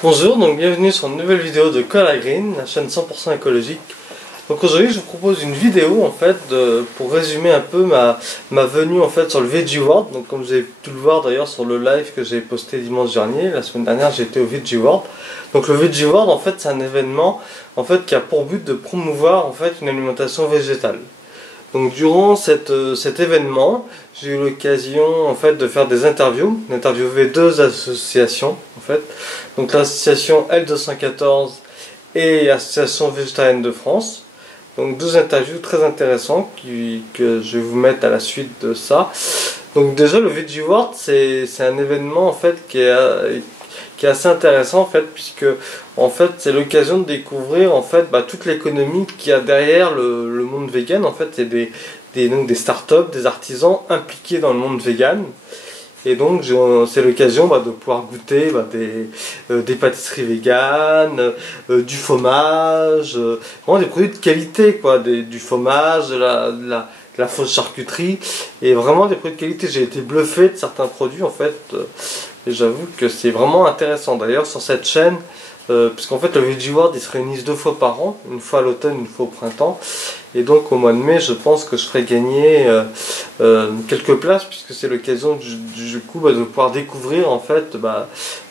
Bonjour, donc bienvenue sur une nouvelle vidéo de Col à Green, la chaîne 100% écologique. Donc aujourd'hui je vous propose une vidéo en fait pour résumer un peu ma venue en fait sur le Veggie World. Donc comme vous avez pu le voir d'ailleurs sur le live que j'ai posté dimanche dernier, la semaine dernière j'étais au Veggie World. Donc le Veggie World en fait c'est un événement en fait qui a pour but de promouvoir en fait une alimentation végétale. Donc durant cet événement, j'ai eu l'occasion en fait de faire des interviews, d'interviewer deux associations en fait. Donc l'association L214 et l'association végétarienne de France. Donc deux interviews très intéressantes que je vais vous mettre à la suite de ça. Donc déjà le Veggie World c'est un événement en fait qui est assez intéressant en fait, puisque en fait c'est l'occasion de découvrir en fait toute l'économie qu'il y a derrière le monde vegan. En fait c'est des startups, des artisans impliqués dans le monde vegan. Et donc c'est l'occasion de pouvoir goûter des pâtisseries véganes, du fromage, vraiment des produits de qualité quoi, du fromage, de la fausse charcuterie, et vraiment des produits de qualité. J'ai été bluffé de certains produits en fait, et j'avoue que c'est vraiment intéressant. D'ailleurs sur cette chaîne, puisqu'en fait le Veggie World ils se réunissent 2 fois par an, une fois à l'automne, une fois au printemps, et donc au mois de mai je pense que je ferai gagner quelques places, puisque c'est l'occasion du coup de pouvoir découvrir en fait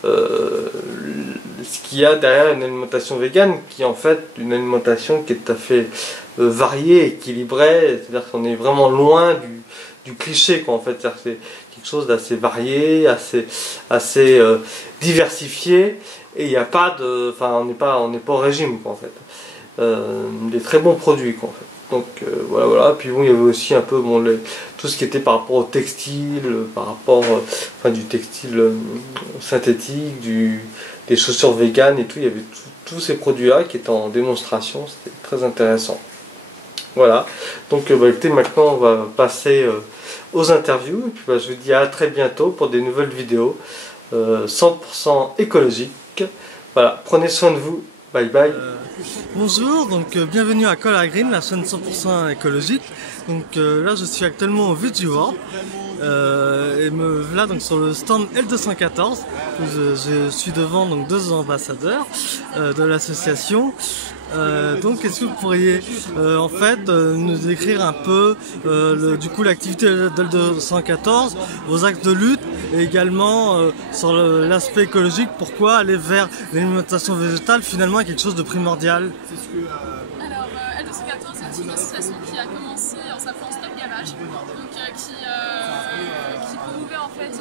ce qu'il y a derrière une alimentation végane, qui est en fait une alimentation qui est tout à fait variée, équilibrée. C'est-à-dire qu'on est vraiment loin du cliché quoi, en fait. C'est quelque chose d'assez varié, assez diversifié, et il n'y a pas de, on n'est pas au régime quoi, en fait. Des très bons produits quoi, en fait. Donc voilà. Puis bon, il y avait aussi un peu tout ce qui était par rapport au textile, par rapport du textile synthétique, des chaussures véganes et tout. Il y avait tous ces produits là qui étaient en démonstration. C'était très intéressant. Voilà, donc écoutez, maintenant on va passer aux interviews, et puis je vous dis à très bientôt pour des nouvelles vidéos 100% écologiques. Voilà, prenez soin de vous, bye bye. Bonjour, donc bienvenue à Col à Green, la chaîne 100% écologique. Donc là je suis actuellement au Veggie World, et me voilà donc sur le stand L214. Je suis devant donc 2 ambassadeurs de l'association. Donc est-ce que vous pourriez en fait nous décrire un peu du coup l'activité de L214, vos axes de lutte, et également sur l'aspect écologique, pourquoi aller vers l'alimentation végétale finalement est quelque chose de primordial? Alors L214 c'est une association qui a commencé en s'appelant Stop Gavage, donc qui promouvait en fait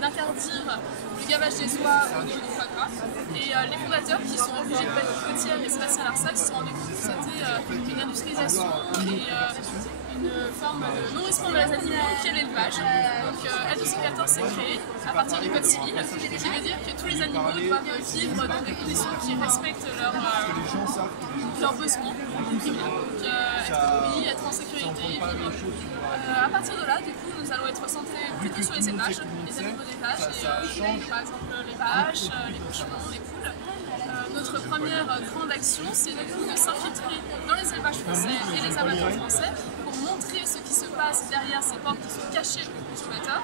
d'interdire le gavage des oies au niveau du foie gras. Et les fondateurs, qui sont réfugiés de Baptiste Gauthier et Sébastien Larsac, se sont rendus compte que c'était une industrialisation et une forme de non-respect des animaux qui est l'élevage. Donc L214 s'est créé à partir du code civil, qui veut dire que tous les animaux doivent vivre dans des conditions qui respectent leurs besoins premiers, donc être nourris, être en sécurité, vivre. À partir de là, du coup, nous allons être centrés plutôt sur les élevages, les animaux d'élevage, par exemple les vaches, les cochons, les poules. Notre première grande action, c'est du coup de s'infiltrer dans les élevages français et les abattoirs français pour montrer ce qui se passe derrière ces portes qui sont cachées aux consommateurs,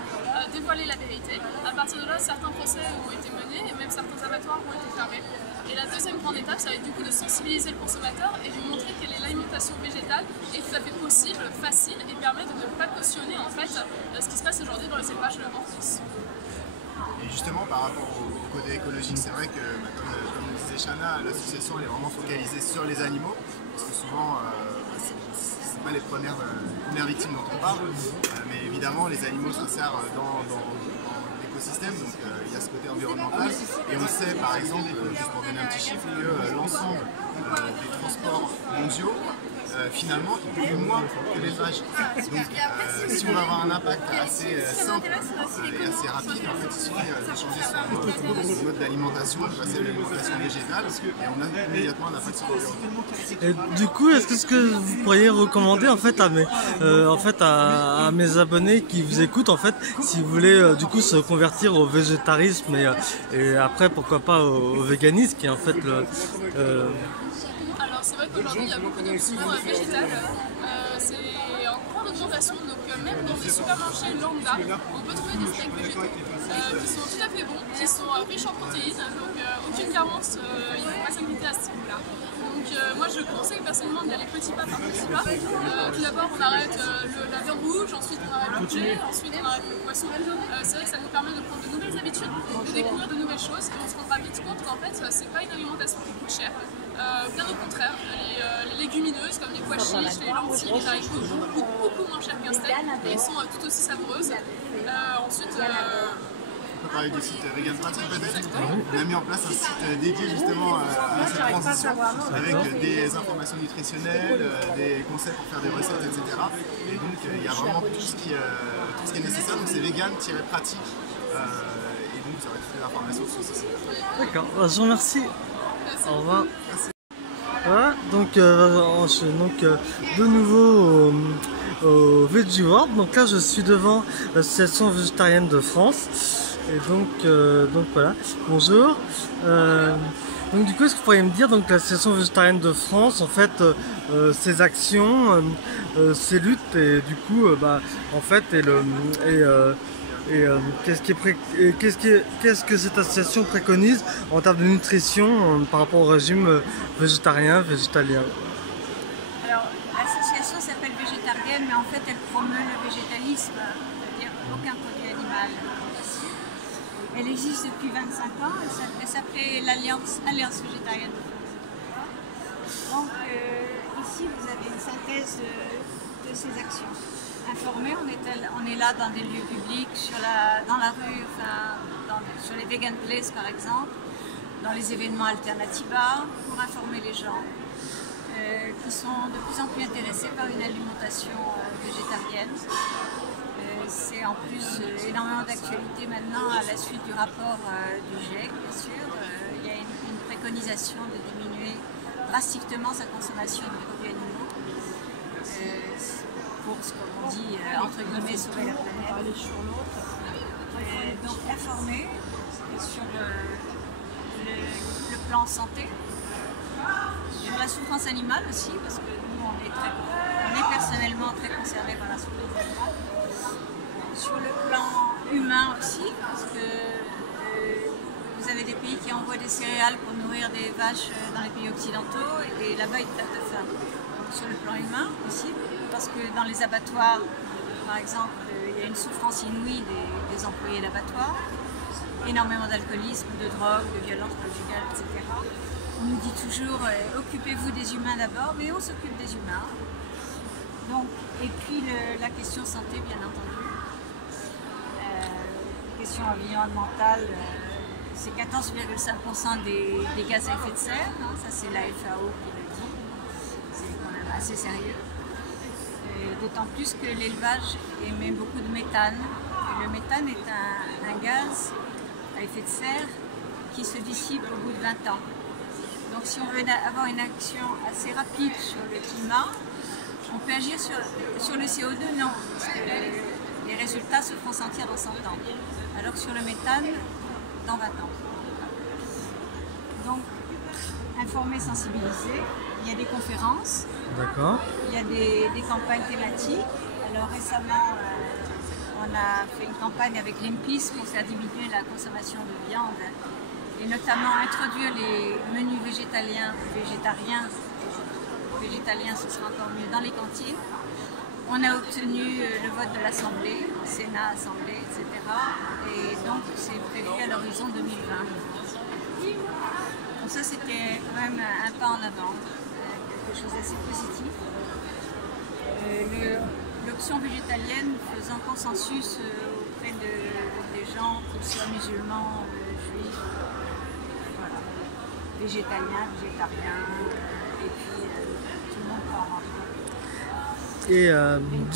dévoiler la vérité. À partir de là, certains procès ont été menés et même certains abattoirs ont été fermés. Et la deuxième grande étape, ça va être du coup de sensibiliser le consommateur et lui montrer quelle est l'alimentation végétale est tout à fait possible, facile, et permet de ne pas cautionner en fait ce qui se passe aujourd'hui dans les élevages en France. Et justement, par rapport au côté écologique, c'est vrai que, comme le disait Chana, l'association est vraiment focalisée sur les animaux, parce que souvent, c'est pas les premières victimes dont on parle, mais évidemment, les animaux s'insèrent dans l'écosystème, donc il y a ce côté environnemental. Et on sait, par exemple, juste pour donner un petit chiffre, que l'ensemble des transports mondiaux, finalement, il pollue moins que l'élevage. Donc, si on veut avoir un impact assez simple et assez rapide, en fait, il suffit de changer son mode d'alimentation, de passer à l'alimentation végétale, et on a immédiatement un impact sur l'environnement. Et du coup, est-ce que vous pourriez recommander en fait à mes abonnés qui vous écoutent, en fait, si vous voulez du coup se convertir au végétarisme et après pourquoi pas au véganisme, qui est en fait Alors c'est vrai qu'aujourd'hui il y a beaucoup d'options végétales, c'est en grande augmentation, donc même dans les supermarchés lambda, on peut trouver des steaks végétaux qui sont tout à fait bons, qui sont riches en protéines, donc l'apparence, il ne faut pas s'inquiéter à ce niveau-là. Donc moi je conseille personnellement d'y aller petit pas par petit pas. Tout d'abord on arrête la viande rouge, ensuite on arrête le poulet, ensuite on arrête le poisson. C'est vrai que ça nous permet de prendre de nouvelles habitudes, de découvrir de nouvelles choses et on se rendra vite compte qu'en fait c'est pas une alimentation qui coûte cher. Bien au contraire, les légumineuses comme les pois chiches, les lentilles, les haricots coûtent beaucoup moins cher qu'un steak et ils sont tout aussi savoureuses. Ensuite, On peut parler du site Vegan Pratique peut-être. On a mis en place un site dédié justement à cette transition avec des informations nutritionnelles, des conseils pour faire des recettes, etc. Et donc il y a vraiment tout ce qui est nécessaire. Donc c'est vegan-pratique. Et donc vous aurez toutes les informations sur ce site. D'accord, je vous remercie. Au revoir. Merci. Voilà, donc de nouveau au Veggie World. Donc là je suis devant l'association végétarienne de France. Et donc voilà, bonjour. Donc du coup, est-ce que vous pourriez me dire, donc l'association végétarienne de France, en fait, ses actions, ses luttes, et du coup, en fait, qu'est-ce que cette association préconise en termes de nutrition par rapport au régime végétarien, végétalien? Alors, l'association s'appelle végétarienne, mais en fait, elle promeut le végétalisme, c'est-à-dire aucun produit animal. Elle existe depuis 25 ans, elle s'appelait l'Alliance végétarienne. Donc ici vous avez une synthèse de ces actions. Informer, on est là dans des lieux publics, dans la rue, sur les vegan places par exemple, dans les événements Alternativa, pour informer les gens qui sont de plus en plus intéressés par une alimentation végétarienne. C'est en plus énormément d'actualité maintenant à la suite du rapport du GIEC, bien sûr. Il y a une préconisation de diminuer drastiquement sa consommation de produits animaux pour, ce qu'on dit, entre guillemets, sauver la planète. Donc informer sur le plan santé, sur la souffrance animale aussi, parce que nous on est personnellement très concernés par la souffrance animale. Sur le plan humain aussi, parce que vous avez des pays qui envoient des céréales pour nourrir des vaches dans les pays occidentaux et là-bas ils traitent de faim. Donc sur le plan humain aussi, parce que dans les abattoirs, par exemple, il y a une souffrance inouïe des employés d'abattoirs, énormément d'alcoolisme, de drogue, de violence conjugale, etc. On nous dit toujours occupez-vous des humains d'abord, mais on s'occupe des humains. Donc, et puis la question santé, bien entendu. Question environnementale, c'est 14,5% des gaz à effet de serre, hein, ça c'est la FAO qui le dit, c'est quand même assez sérieux. D'autant plus que l'élevage émet beaucoup de méthane. Et le méthane est un gaz à effet de serre qui se dissipe au bout de 20 ans. Donc si on veut avoir une action assez rapide sur le climat, on peut agir sur le CO2, non, parce que les résultats se feront sentir dans 100 ans. Alors que sur le méthane, dans 20 ans. Donc, informer, sensibiliser. Il y a des conférences. D'accord. Il y a des campagnes thématiques. Alors récemment, on a fait une campagne avec Greenpeace pour faire diminuer la consommation de viande et notamment introduire les menus végétariens, ce sera encore mieux, dans les cantines. On a obtenu le vote de l'Assemblée, Sénat, Assemblée, etc. Et donc c'est prévu à l'horizon 2020. Donc ça c'était quand même un pas en avant, quelque chose d'assez positif. L'option végétalienne faisant consensus auprès des gens, qu'ils soient musulmans, juifs, voilà, végétaliens, végétariens, et puis tout le monde peut en manger. Et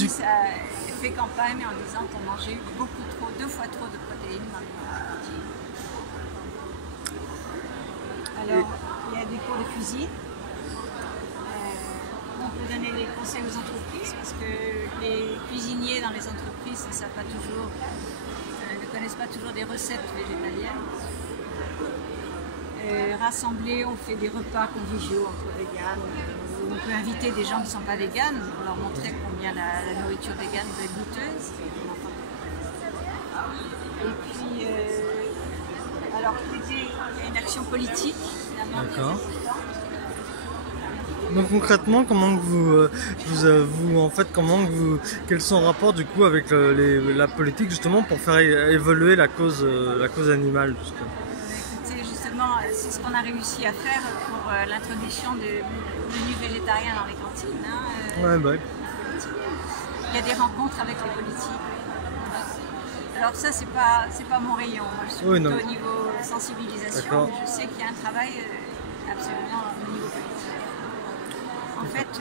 ça fait campagne en disant qu'on mangeait deux fois trop de protéines dans les cantines. Alors, il y a des cours de cuisine. On peut donner des conseils aux entreprises parce que les cuisiniers dans les entreprises ne savent pas toujours, ne connaissent pas toujours des recettes végétaliennes. Rassemblés, on fait des repas conviviaux entre véganes. On peut inviter des gens qui ne sont pas véganes pour leur montrer combien la nourriture végane peut être goûteuse. Et puis, Alors, il y a une action politique, finalement. D'accord. Donc concrètement, comment que quels sont les rapports du coup avec la politique justement pour faire évoluer la cause animale justement. Écoutez, justement, c'est ce qu'on a réussi à faire pour l'introduction de menus végétariens dans les cantines. Ouais, bah. Il y a des rencontres avec les politiques. Alors ça, c'est pas mon rayon. Moi, je suis plutôt au niveau sensibilisation, mais je sais qu'il y a un travail absolument au niveau politique. En fait,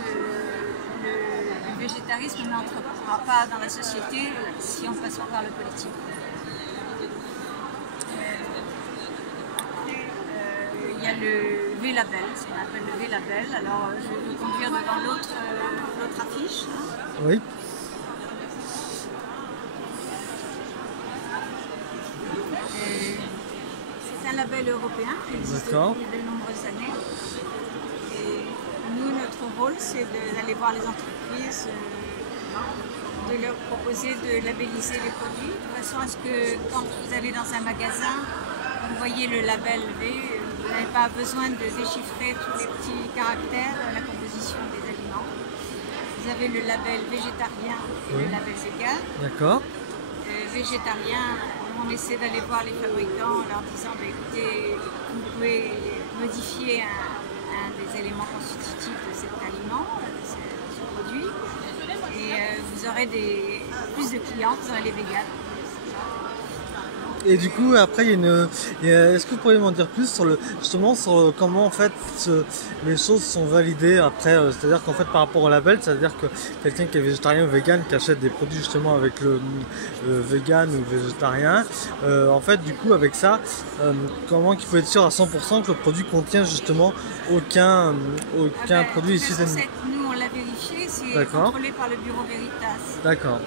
le végétarisme n'entrera pas dans la société si on ne passe pas par le politique. Il y a le V-Label, ce qu'on appelle le V-Label. Alors, je vais vous conduire devant l'autre affiche. Oui. C'est un label européen qui existe depuis de nombreuses années. Et nous, notre rôle, c'est d'aller voir les entreprises, de leur proposer de labelliser les produits, de façon à ce que quand vous allez dans un magasin, vous voyez le label V, vous n'avez pas besoin de déchiffrer tous les petits caractères de la composition des aliments. Vous avez le label végétarien et le label vegan. D'accord. Végétarien, on essaie d'aller voir les fabricants en leur disant bah, écoutez, vous pouvez modifier un des éléments constitutifs de cet aliment, de ce produit, et vous aurez plus de clients, vous aurez les véganes. Et du coup, après, est-ce que vous pourriez m'en dire plus sur sur comment en fait les choses sont validées après, c'est-à-dire qu'en fait par rapport au label, c'est-à-dire que quelqu'un qui est végétarien ou vegan qui achète des produits justement avec le vegan ou végétarien, en fait du coup avec ça, comment il peut être sûr à 100% que le produit contient justement aucun produit issu d'animaux? Nous on l'a vérifié, c'est contrôlé par le bureau Veritas. D'accord.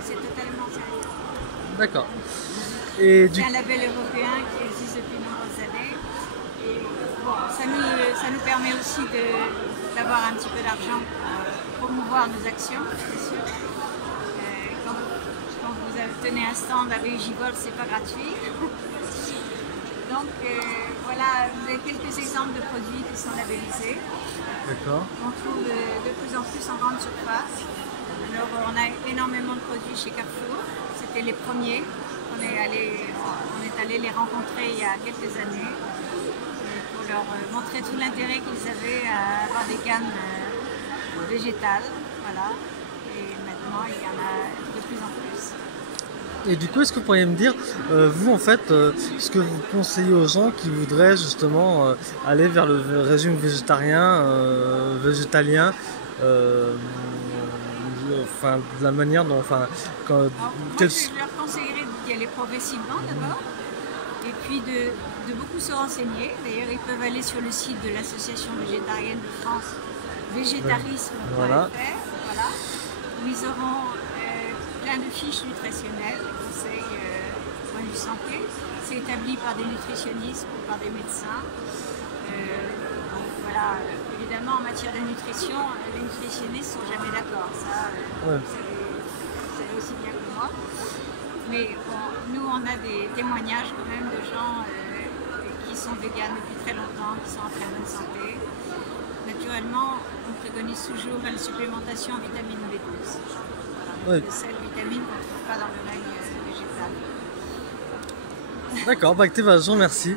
C'est totalement sérieux. D'accord. C'est un label européen qui existe depuis de nombreuses années. Et bon, ça nous permet aussi d'avoir un petit peu d'argent pour promouvoir nos actions, bien sûr. Quand vous tenez un stand à Végivol, c'est pas gratuit. Donc voilà, vous avez quelques exemples de produits qui sont labellisés. D'accord. On trouve de plus en plus en grande surface. Alors on a énormément de produits chez Carrefour. C'était les premiers. On est allé les rencontrer il y a quelques années pour leur montrer tout l'intérêt qu'ils avaient à avoir des cannes végétales. Voilà. Et maintenant, il y en a de plus en plus. Et du coup, est-ce que vous pourriez me dire, vous en fait, ce que vous conseillez aux gens qui voudraient justement aller vers le régime végétarien, végétalien, enfin, de la manière dont, enfin, moi, je leur conseillerais d'y aller progressivement d'abord, et puis de beaucoup se renseigner. D'ailleurs, ils peuvent aller sur le site de l'Association végétarienne de France, végétarisme.fr, voilà, où ils auront plein de fiches nutritionnelles, conseils point de vue santé. C'est établi par des nutritionnistes ou par des médecins. Donc voilà, évidemment en matière de nutrition, les nutritionnistes ne sont jamais d'accord, ça vous savez aussi bien que moi. Mais bon, nous on a des témoignages quand même de gens qui sont véganes depuis très longtemps, qui sont en très bonne santé. Naturellement, on préconise toujours une supplémentation en vitamine B12. Voilà, de sel, vitamine qu'on ne trouve pas dans le règne végétal. D'accord, bah écoutez, je vous remercie.